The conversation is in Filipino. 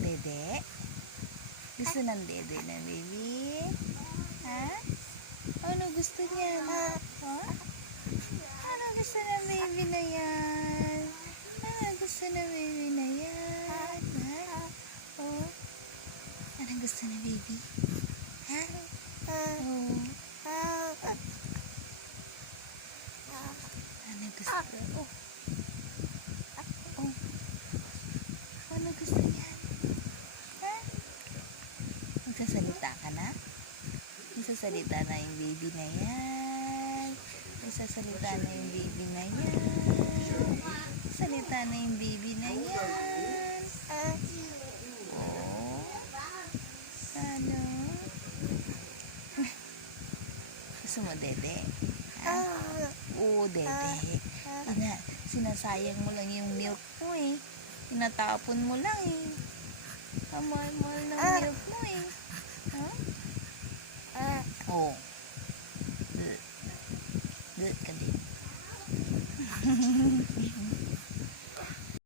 dede? Gusto ng dede na baby? Ha? Ano gusto niya? Ha? Ano gusto ng baby na yan? Ano gusto ng baby na yan? Ha? Oh? Ano gusto ng baby? Ha? Oh. Ano gusto? Oh. Oh. Ano gusto niya? Ha? Magsasalita ka na? Magsasalita na yung baby na yan. Magsasalita na yung baby na yan. Salita na yung baby na yan. Oh. Ano? Gusto mo, dede? Ha? Oo, dede. Sinasayang mo lang yung milk mo eh. Tinatapon mo lang eh. Ang mahal-mahal ng milk mo eh. Ha? Oh.